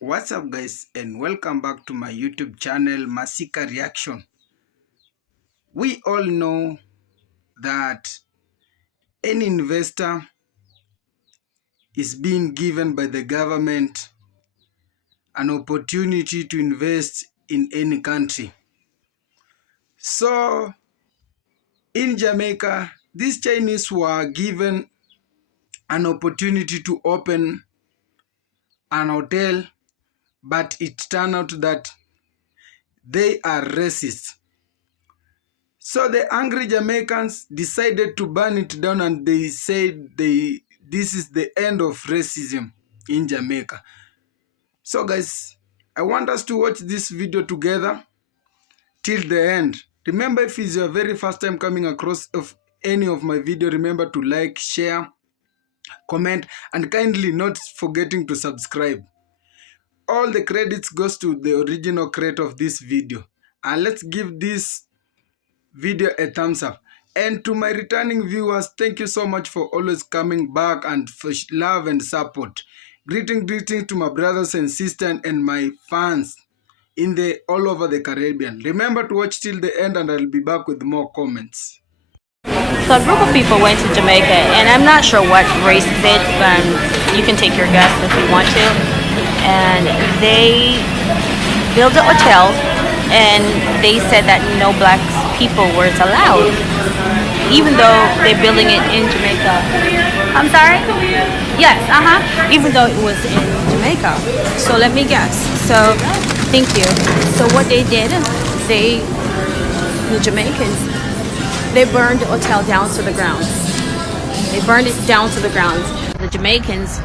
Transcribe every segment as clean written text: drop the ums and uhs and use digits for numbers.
What's up guys, and welcome back to my YouTube channel Masika Reaction. We all know that any investor is being given by the government an opportunity to invest in any country. So in Jamaica, these Chinese were given an opportunity to open an hotel, but it turned out that they are racist. So the angry Jamaicans decided to burn it down, and they said this is the end of racism in Jamaica. So guys, I want us to watch this video together till the end. Remember, if it's your very first time coming across of any of my video, remember to like, share, comment, and kindly not forgetting to subscribe. All the credits goes to the original creator of this video. And let's give this video a thumbs up. And to my returning viewers, thank you so much for always coming back and for love and support. Greetings to my brothers and sisters and my fans in the all over the Caribbean. Remember to watch till the end, and I'll be back with more comments. So a group of people went to Jamaica, and I'm not sure what race is it, you can take your guess if you want to. And they built a hotel, and they said that no black people weren't allowed, even though they're building it in Jamaica. I'm sorry? Yes, even though it was in Jamaica. So let me guess. So, thank you. So what they did, the Jamaicans, they burned the hotel down to the ground. They burned it down to the ground. The Jamaicans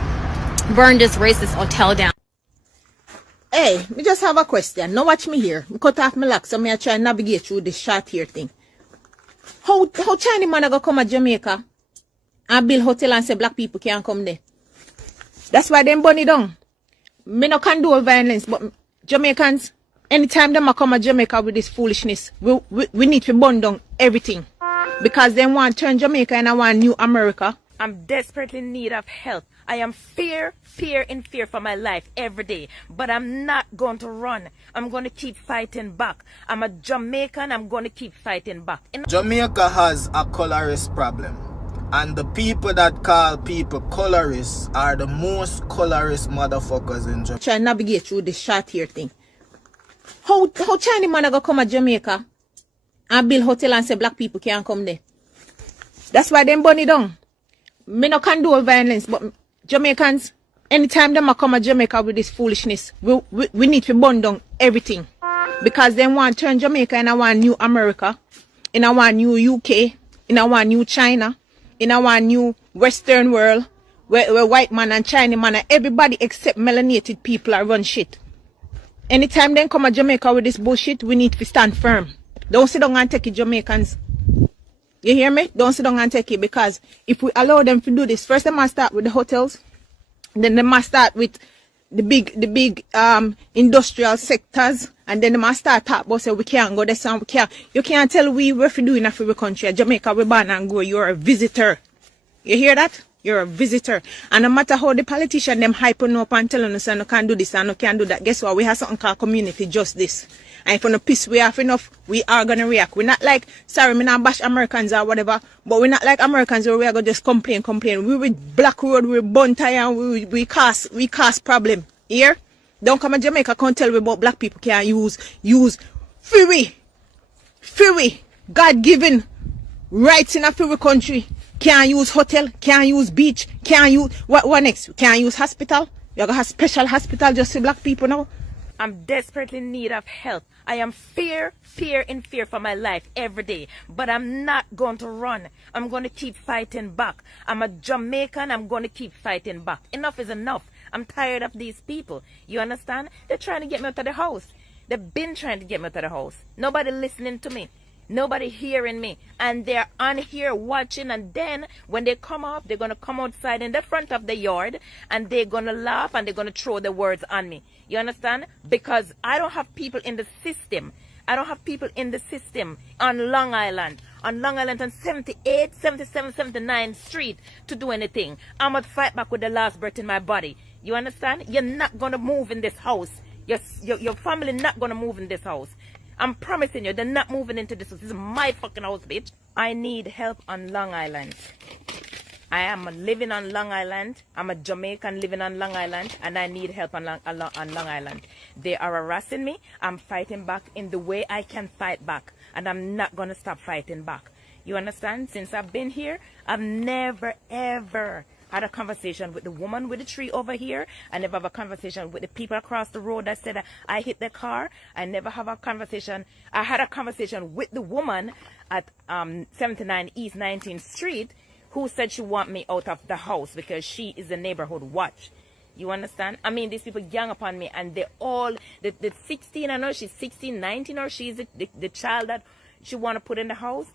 burned this racist hotel down. Hey, me just have a question. Now watch me here. Me cut off my lock, so me I try and navigate through this short here thing. How Chinese man go come to Jamaica and build hotel and say black people can't come there? That's why them burn it down. Me no condone violence, but Jamaicans, anytime them come to Jamaica with this foolishness, we need to burn down everything. Because they want to turn Jamaica and I want new America. I'm desperately in need of help. I am fear for my life every day. But I'm not going to run. I'm going to keep fighting back. I'm a Jamaican. I'm going to keep fighting back. Jamaica has a colorist problem. And the people that call people colorists are the most colorist motherfuckers in Jamaica. Try and navigate through this short here thing. How Chinese man go come to Jamaica and build hotel and say black people can't come there? That's why them burn it down. Me no condone violence, but Jamaicans, anytime them come to Jamaica with this foolishness, we need to burn down everything. Because they want to turn Jamaica and I want new America, and I want new UK, and I want new China, and I want new Western world, where white man and Chinese man and everybody except melanated people are run shit. Anytime they come to Jamaica with this bullshit, we need to stand firm. Don't sit down and take it, Jamaicans. You hear me? Don't sit down and take it, because if we allow them to do this, first they must start with the hotels, then they must start with the big industrial sectors, and then they must start talk about say we can't go this and we can't. You can't tell we what we do in every country. Jamaica, we born and go. You're a visitor. You hear that? You're a visitor. And no matter how the politician them hyping up and telling us and no can do this and no can do that, guess what? We have something called community justice. And if we no piss we off enough, we are gonna react. We're not like, sorry, me not bash Americans or whatever, but we're not like Americans where we are gonna just complain. We with Black Road, we bun tire, and we cause problem. Here? Don't come to Jamaica, can't tell me about black people can't use free, God-given rights in a free country. Can't use hotel, can't use beach, can't use, what next? Can't use hospital? You're gonna have special hospital just for black people now? I'm desperately in need of help. I am fear for my life every day. But I'm not going to run. I'm going to keep fighting back. I'm a Jamaican. I'm going to keep fighting back. Enough is enough. I'm tired of these people. You understand? They're trying to get me out of the house. They've been trying to get me out of the house. Nobody listening to me. Nobody hearing me. And they're on here watching, and then when they come off, they're going to come outside in the front of the yard and they're going to laugh and they're going to throw the words on me. You understand? Because I don't have people in the system. I don't have people in the system on Long Island on 78, 77, 79th Street to do anything. I'm going to fight back with the last breath in my body. You understand? You're not going to move in this house. Your family not going to move in this house. I'm promising you, they're not moving into this house. This is my fucking house, bitch. I need help on Long Island. I am living on Long Island. I'm a Jamaican living on Long Island, and I need help on Long Island. They are harassing me. I'm fighting back in the way I can fight back, and I'm not going to stop fighting back. You understand? Since I've been here, I've never, ever had a conversation with the woman with the tree over here. I never have a conversation with the people across the road that said I hit their car. I never have a conversation. I had a conversation with the woman at 79 East 19th Street who said she want me out of the house because she is a neighborhood watch. You understand? I mean, these people gang upon me, and they all, the 16, I know she's 16, 19, or she's the child that she want to put in the house.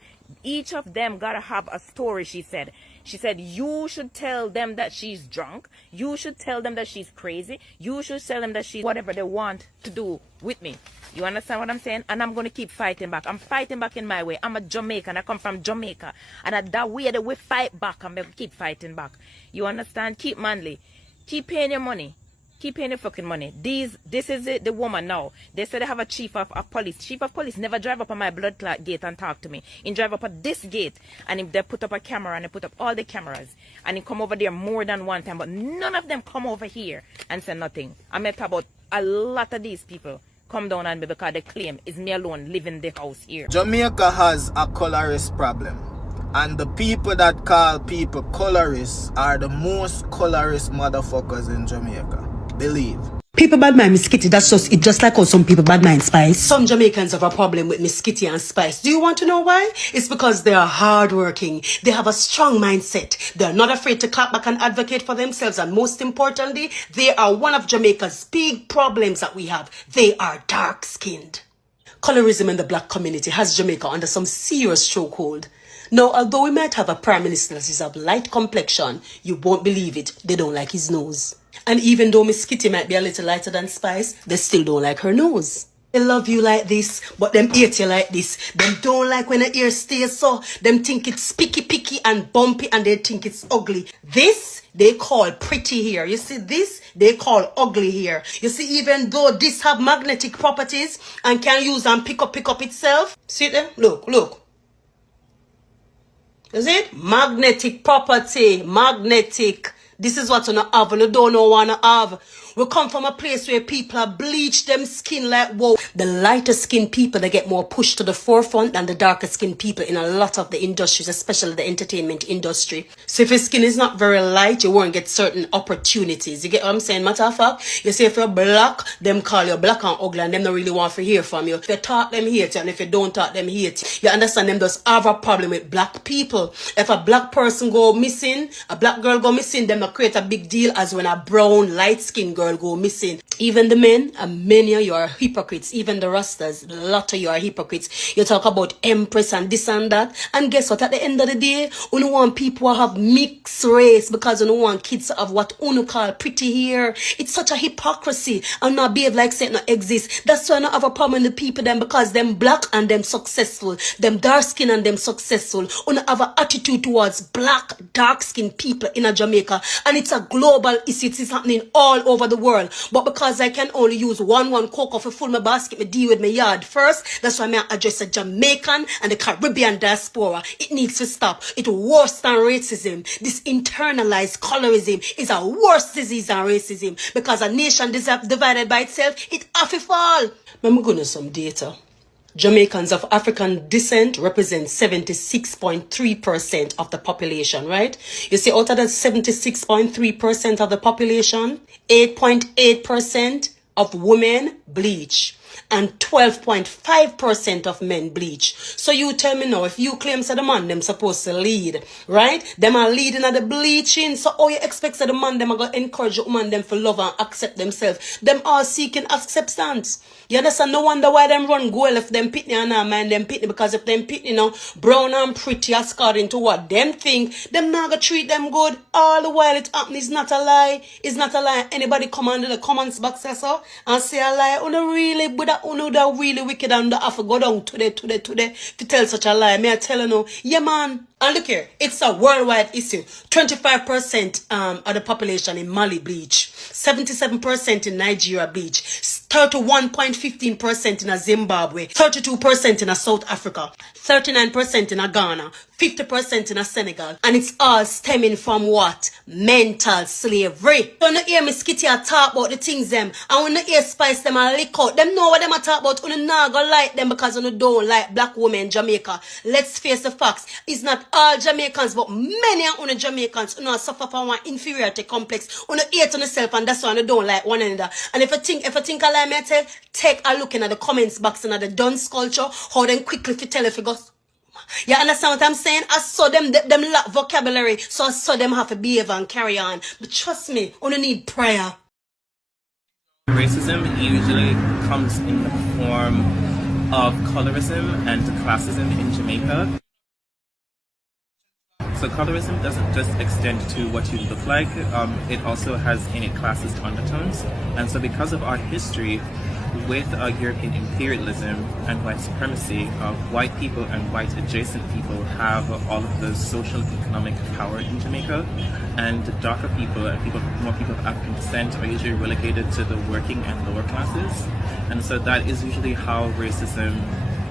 Each of them got to have a story, she said. She said, you should tell them that she's drunk. You should tell them that she's crazy. You should tell them that she's whatever they want to do with me. You understand what I'm saying? And I'm going to keep fighting back. I'm fighting back in my way. I'm a Jamaican. I come from Jamaica. And that way that we fight back, I'm going to keep fighting back. You understand? Keep manly. Keep paying your money. Keep paying your fucking money. This is it, the woman now. They said they have a chief of police. Chief of police never drive up on my blood clot gate and talk to me. He drive up at this gate, and if they put up a camera, and they put up all the cameras, and he come over there more than one time, but none of them come over here and say nothing. I met about a lot of these people come down on me because they claim it's me alone living the house here. Jamaica has a colorist problem. And the people that call people colorists are the most colorist motherfuckers in Jamaica. Believe. People bad mind Miss Kitty, that's just it, just like how some people bad mind Spice. Some Jamaicans have a problem with Miss Kitty and Spice. Do you want to know why? It's because they are hardworking. They have a strong mindset. They are not afraid to clap back and advocate for themselves. And most importantly, they are one of Jamaica's big problems that we have. They are dark-skinned. Colorism in the black community has Jamaica under some serious chokehold. Now, although we might have a prime minister that is of light complexion, you won't believe it, they don't like his nose. And even though Miss Kitty might be a little lighter than Spice, they still don't like her nose. They love you like this, but them hate you like this. Them don't like when the ear stays so. Them think it's picky and bumpy, and they think it's ugly. This, they call pretty hair. You see this, they call ugly hair. You see, even though this have magnetic properties and can use and pick up itself. See it there? Look. Is it? Magnetic property. Magnetic. This is what you have and you don't know what you have. We come from a place where people bleach them skin like wow. The lighter skinned people, they get more pushed to the forefront than the darker skinned people in a lot of the industries, especially the entertainment industry. So if your skin is not very light, you won't get certain opportunities. You get what I'm saying? Matter of fact, you say if you're black, them call you black and ugly and them don't really want to hear from you. If you talk, them hate you, and if you don't talk, them hate you. You understand? Them just have a problem with black people. If a black person go missing, a black girl go missing, them create a big deal as when a brown, light-skinned girl go missing. Even the men, and many of you are hypocrites. Even the Rastas, a lot of you are hypocrites. You talk about empress and this and that. And guess what? At the end of the day, you don't want people to have mixed race because you don't want kids to have what you call pretty hair. It's such a hypocrisy. And not behave like say it not exist. That's why I don't have a problem with the people them, because them black and them successful. Them dark skin and them successful. You don't have an attitude towards black, dark skinned people in a Jamaica. And it's a global issue. It's happening all over the world. But because I can only use one cocoa for full my basket, me deal with my yard first. That's why I address the Jamaican and the Caribbean diaspora. It needs to stop. It's worse than racism. This internalized colorism is a worse disease than racism. Because a nation divided by itself, it have to fall. I'm going to some data. Jamaicans of African descent represent 76.3% of the population, right? You see, out of that 76.3% of the population, 8.8% of women bleach and 12.5% of men bleach. So you tell me now, if you claim that the man them supposed to lead, right? Them are leading at the bleaching. So how you expect that the man them are going to encourage the woman them for love and accept themselves? Them all seeking acceptance. You understand? No wonder why them run goal if them pitney and not mind them pitney. Because if them pitney now, brown and pretty according to what them think, them not gonna treat them good. All the while it happen is not a lie. It's not a lie. Anybody come under the comments box so and say a lie, you don't really that uno that really wicked and that have to go down today to tell such a lie. Me I tell you no, yeah man. And look here, it's a worldwide issue. 25% of the population in Mali bleach, 77% in Nigeria bleach, 31.15% in Zimbabwe, 32% in South Africa, 39% in Ghana, 50% in Senegal, and it's all stemming from what? Mental slavery. When you hear me skitty talk about the things them, and when you hear Spice them and lick out, them know what them a talk about. You not gonna like them because you don't like black women in Jamaica. Let's face the facts. It's not all Jamaicans, but many of Jamaicans who suffer from one inferiority complex. You hate on yourself, and that's why you don't like one another. And if you think I like me, I tell, take a look in at the comments box and at the dunce culture, how them quickly if you tell if you go. You understand what I'm saying? I saw them lack vocabulary, so I saw them have to behave and carry on. But trust me, you need prayer. Racism usually comes in the form of colorism and classism in Jamaica. So colorism doesn't just extend to what you look like, it also has in it classist undertones. And so because of our history with European imperialism and white supremacy, white people and white adjacent people have all of the social and economic power in Jamaica, and darker people and more people of African descent are usually relegated to the working and lower classes. And so that is usually how racism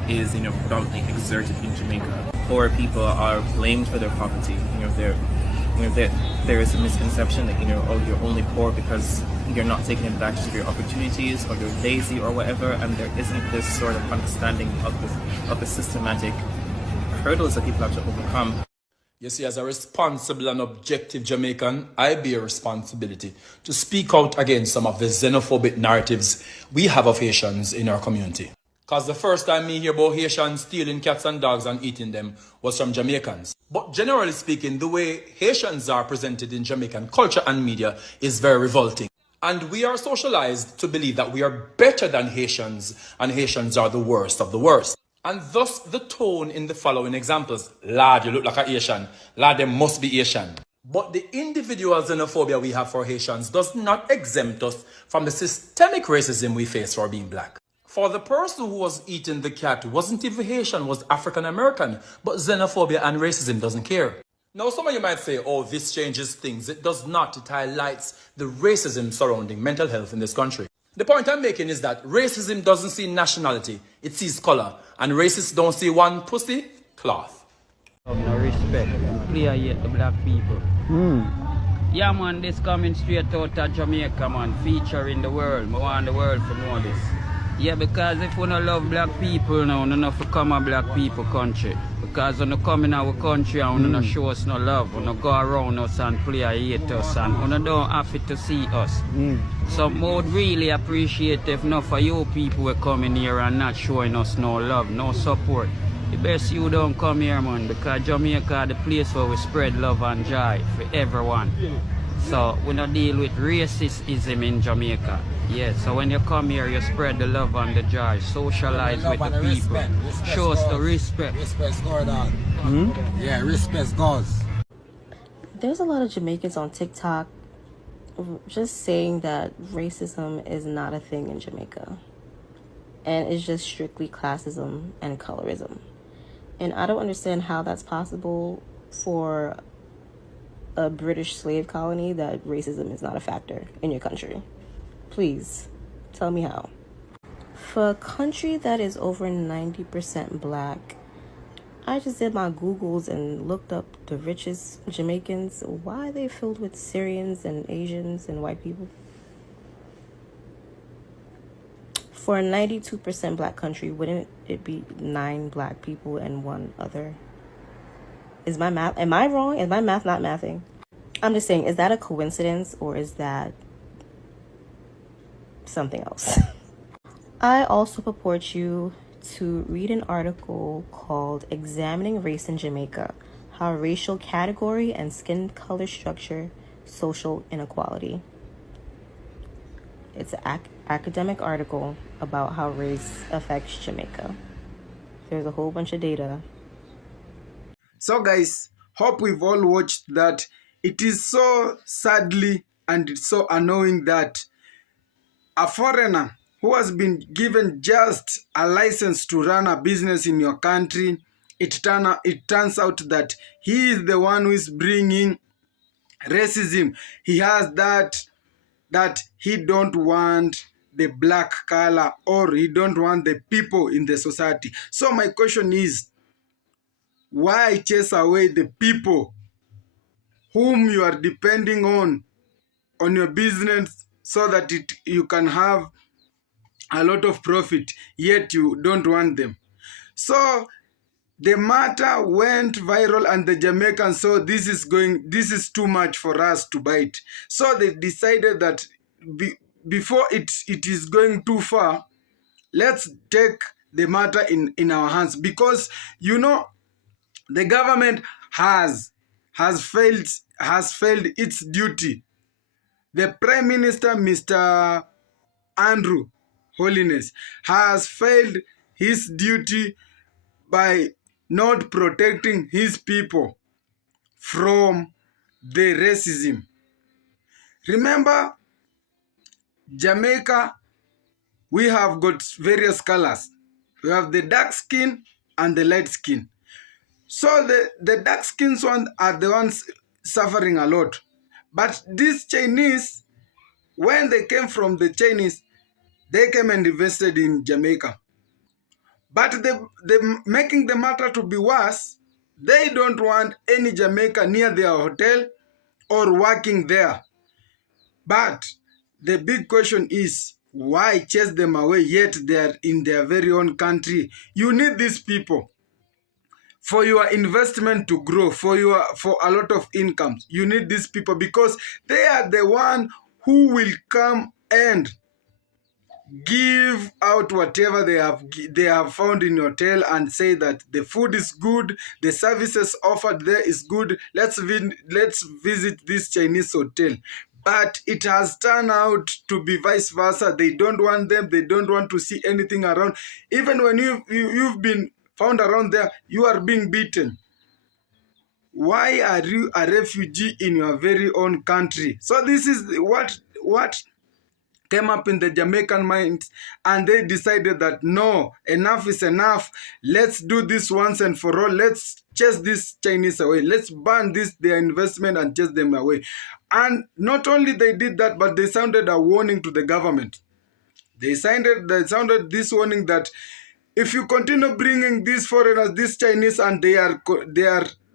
is, predominantly exerted in Jamaica. Poor people are blamed for their poverty. There is a misconception that oh, you're only poor because you're not taking advantage of your opportunities, or you're lazy, or whatever, and there isn't this sort of understanding of the systematic hurdles that people have to overcome. You see, as a responsible and objective Jamaican, I bear responsibility to speak out against some of the xenophobic narratives we have of Haitians in our community. Because the first time me hear about Haitians stealing cats and dogs and eating them was from Jamaicans. But generally speaking, the way Haitians are presented in Jamaican culture and media is very revolting. And we are socialized to believe that we are better than Haitians, and Haitians are the worst of the worst. And thus the tone in the following examples. Lad, you look like a Haitian. Lad, them must be Haitian. But the individual xenophobia we have for Haitians does not exempt us from the systemic racism we face for being black. For the person who was eating the cat wasn't even Haitian, was African American, but xenophobia and racism doesn't care. Now some of you might say, oh, this changes things. It does not. It highlights the racism surrounding mental health in this country. The point I'm making is that racism doesn't see nationality, it sees color. And racists don't see one pussy, cloth. No respect. Clear yet the black people. Yeah man, this coming straight out of Jamaica man, featuring the world. I want the world to know this. Yeah, because if we don't love black people now, we don't have to come a black people country. Because when you come in our country and we don't show us no love, we don't go around us and play and hate us, and we don't have it to see us. So I would really appreciate if not for you people were coming here and not showing us no love, no support. The best you don't come here man, because Jamaica is the place where we spread love and joy for everyone. So we don't deal with racism in Jamaica. Yeah, so when you come here, you spread the love and the joy, socialize with the people, show us the respect. Respect's going on. Yeah, respect goes. There's a lot of Jamaicans on TikTok just saying that racism is not a thing in Jamaica. And it's just strictly classism and colorism. And I don't understand how that's possible for a British slave colony that racism is not a factor in your country. Please, tell me how. For a country that is over 90% black, I just did my Googles and looked up the richest Jamaicans. Why are they filled with Syrians and Asians and white people? For a 92% black country, wouldn't it be 9 black people and 1 other? Is my math, am I wrong? Is my math not mathing? I'm just saying, is that a coincidence or is that something else? I also purport you to read an article called Examining Race in Jamaica, How Racial Category and Skin Color Structure Social Inequality. It's an academic article about how race affects Jamaica. There's a whole bunch of data. So guys, hope we've all watched that. It is so sadly and it's so annoying that a foreigner who has been given just a license to run a business in your country, it turns out that he is the one who is bringing racism. He has that he don't want the black color, or he don't want the people in the society. So my question is, why chase away the people whom you are depending on your business so that you can have a lot of profit, yet you don't want them? So the matter went viral, and the Jamaicans saw this is too much for us to bite. So they decided that before it is going too far, let's take the matter in our hands, because the government has failed its duty. The Prime Minister, Mr. Andrew Holiness, has failed his duty by not protecting his people from the racism. Remember, Jamaica, we have got various colors. We have the dark skin and the light skin. So the dark skinned ones are the ones suffering a lot. But these Chinese, when they came from the Chinese, they came and invested in Jamaica. But they making the matter to be worse, they don't want any Jamaica near their hotel or working there. But the big question is, why chase them away yet they are in their very own country? You need these people for your investment to grow, for a lot of incomes. You need these people because they are the one who will come and give out whatever they have found in your hotel and say that the food is good, the services offered there is good. Let's visit this Chinese hotel. But it has turned out to be vice versa. They don't want them. They don't want to see anything around. Even when you've been found around there, you are being beaten. Why are you a refugee in your very own country? So this is what came up in the Jamaican minds, and they decided that no, enough is enough. Let's do this once and for all. Let's chase these Chinese away. Let's ban their investment and chase them away. And not only they did that, but they sounded a warning to the government. They sounded this warning that if you continue bringing these foreigners, these Chinese, and they are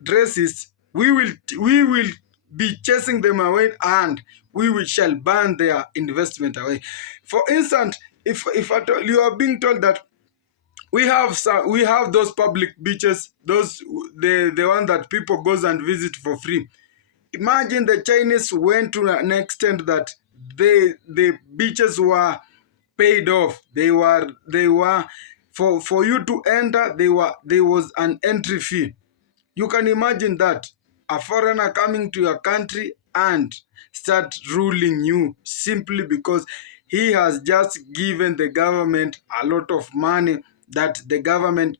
racist, we will be chasing them away, and we shall ban their investment away. For instance, if you are being told that we have those public beaches, the one that people goes and visit for free. Imagine the Chinese went to an extent that the beaches were paid off. They were for you to enter. There was an entry fee. You can imagine that a foreigner coming to your country and start ruling you simply because he has just given the government a lot of money that the government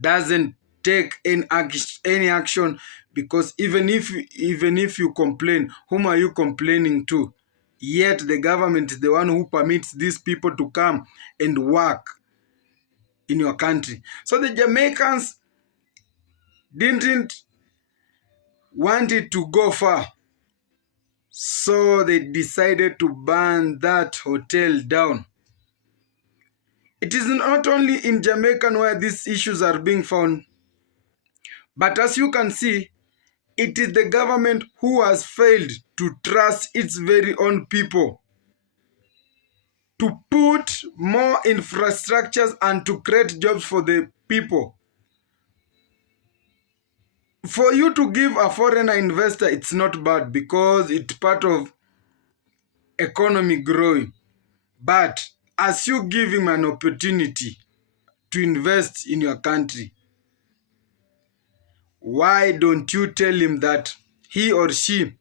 doesn't take any action, because even if you complain, whom are you complaining to? Yet the government is the one who permits these people to come and work in your country. So the Jamaicans didn't want it to go far. So they decided to burn that hotel down. It is not only in Jamaica where these issues are being found, but as you can see, it is the government who has failed to trust its very own people to put more infrastructures and to create jobs for the people. For you to give a foreigner investor, it's not bad because it's part of economy growing. But as you give him an opportunity to invest in your country, why don't you tell him that he or she,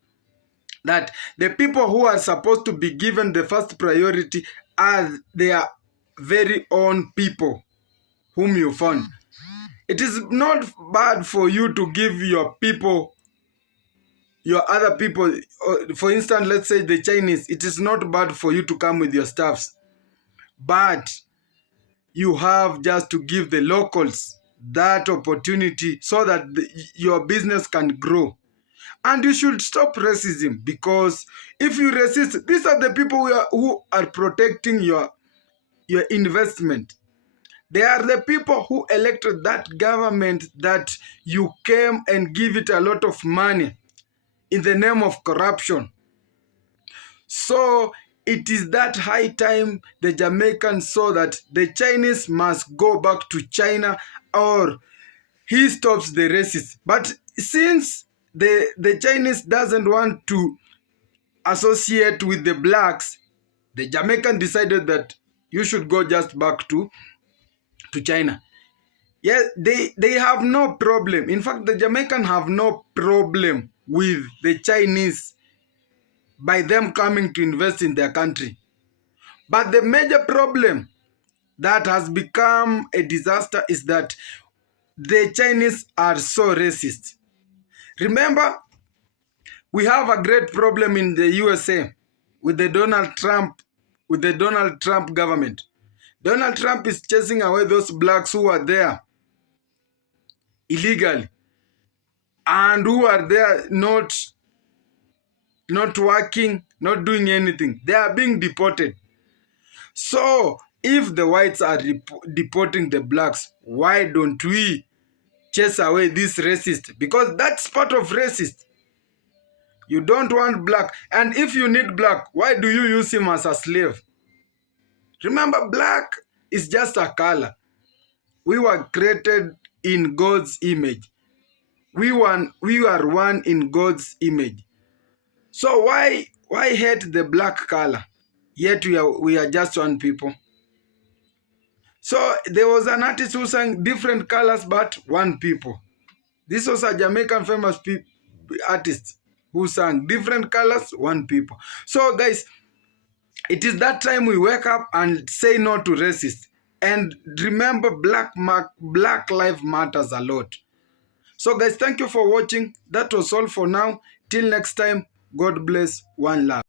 that the people who are supposed to be given the first priority are their very own people whom you found? It is not bad for you to give your people, your other people, for instance, let's say the Chinese, it is not bad for you to come with your staffs. but you have just to give the locals that opportunity so that your business can grow. And you should stop racism, because if you resist, these are the people who are protecting your investment. They are the people who elected that government that you came and give it a lot of money in the name of corruption. So it is that high time the Jamaicans saw that the Chinese must go back to China, or he stops the racists. But since the Chinese doesn't want to associate with the blacks, the Jamaican decided that you should go just back to China. Yes, they have no problem. In fact, the Jamaican have no problem with the Chinese by them coming to invest in their country. But the major problem that has become a disaster is that the Chinese are so racist. Remember, we have a great problem in the USA with the Donald Trump government. Donald Trump is chasing away those blacks who are there illegally and who are there not working, not doing anything. They are being deported. So if the whites are deporting the blacks, why don't we chase away this racist? Because that's part of racist. You don't want black. And if you need black, why do you use him as a slave? Remember, black is just a color. We were created in God's image. We are one in God's image. So why hate the black color? Yet we are just one people. So there was an artist who sang different colors but one people. This was a Jamaican famous artist who sang different colors, one people. So guys, it is that time we wake up and say no to racist. And remember, Black Lives Matters a lot. So guys, thank you for watching. That was all for now. Till next time, God bless, one love.